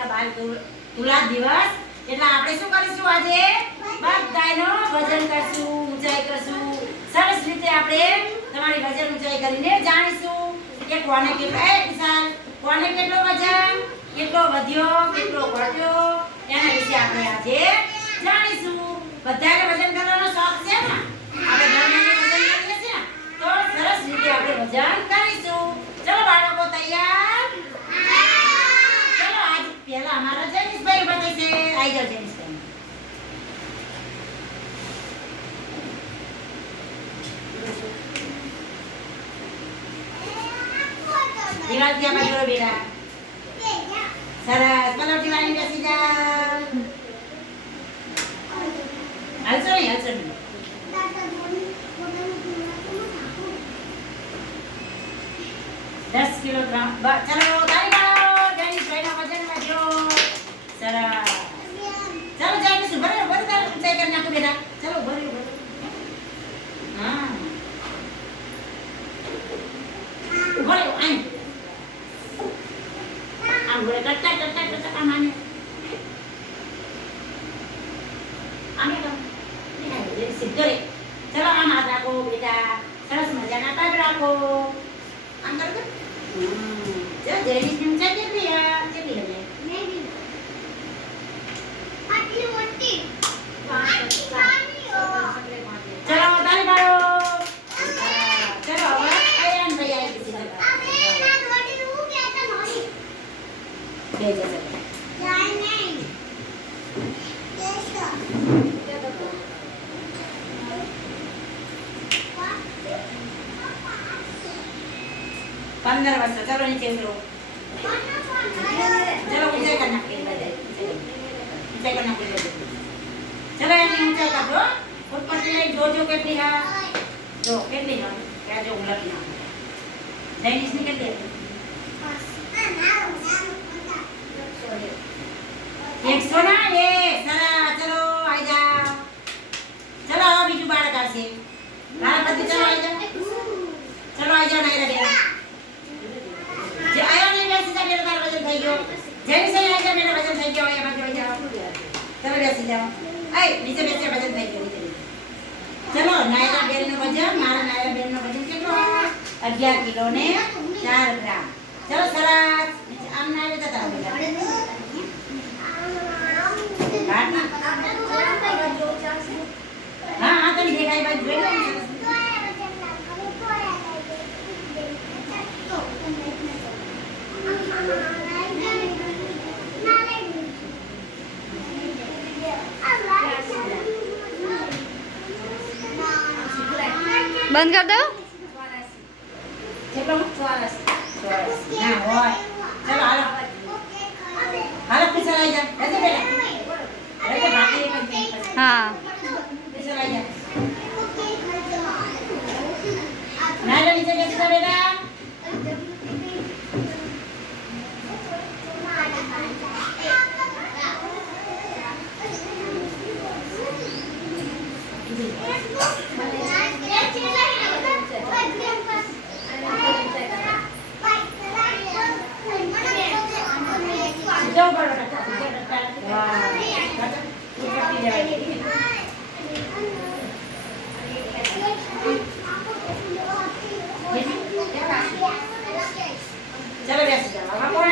એટલે બાલ તુલા દિવસ એટલે આપણે શું કરીશું આજે બધાયનો વજન કરશું, ઊંચાઈ કરશું. સરસ રીતે આપણે તમારી વજન ઊંચાઈ કરીને જાણીશું કે કોને કેટલો વિશાલ કોને કેટલો વજન, કેટલો વધ્યો, કેટલો ઘટ્યો એના વિશે આપણે આજે જાણીશું. બધાને વજન કરવાનો શોખ છે ને? આપણે ઘરમાં વજન કરીએ છીએ ને તો સરસ રીતે આપણે વજન કરીશું. ચલો બાળકો તૈયાર? ચલો આજ પહેલા અમારા જૈનિશભાઈ બતાવશે. આવી જાઓ જૈનિશભાઈ. દિવાલ ત્યાં બાજુ બેટા. સરસ. પલોઠી વાળી બેસી જા. હલશો નહીં, હલશો નહીં. દસ કિલોગ્રામ. ચલો તાળી પાડો. જૈનિશભાઈનો વજન વધ્યો. સરસ. ચલો જૈનિશ ઉભો રહો, ઉભો રહો. ઊંચાઈ કરી નાખો બેટા. ચલો ઉભો રહો, ઉભો રહો. હા ઉભો રહો. અહીં આમ બોલે કરતા કરતા કરતા આમ આને આમે તો સીધો રે. ચલો આમ હાથ રાખો બેટા. સરસ મજાના પગ રાખો. આમ કરો તો જો જૈનિશની ઊંચાઈ કેટલી કેટલી હશે? ચલો તાળી પાડો. ચલો હવે અયાન ભાઈ આવી જશે. બે જશે. पंद्रह वर्ष. चलो नीचे उतरो. चलो ऊंचाई करना ऊंचाई करना चलो यानी ऊंचाई कर दो. ऊपर से लाइट जो जो કેટલી है जो કેટલી है क्या जो लगी है जैनिश ने કેટલી है 100 ना ये सारा. चलो आई जाओ. चलो बीजू बाळक આવશે. બાળક બધું ચલો आई जाओ. चलो आई जाओ नहीं रे જે આયો નહીં બેસી જા. મેરો તારો વજન થઈ ગયો. જૈનિશ આવી જા. મેરો વજન થઈ ગયો. એ બાજુ આવી જાઓ. ચલો બેસી જાઓ. એ નીચે બેસી વજન થઈ ગયો. નીચે ચલો નાયરા બેન નું વજન મારા નાયરા બેન નું વજન કેટલો 11 કિલો ને 4 ગ્રામ. ચલો સરસ. નીચે આમ નાયરા જતા રહો. હા હા તમે દેખાય બાજુ જોઈ લો. બંધ કર દો. કેટલો? 84. ના હોય. ચલો હાલો હાલો પીછે આવી જા. બેસે બેટા. બેસે બાકી એક જ મિનિટ. હા પીછે આવી જા. નાયરા નીચે બેસી જા બેટા. જાઓ બરો બેટા. વાહ પટ્ટી લેવાની. ચલો બેસી જાઓ. હવે કોણ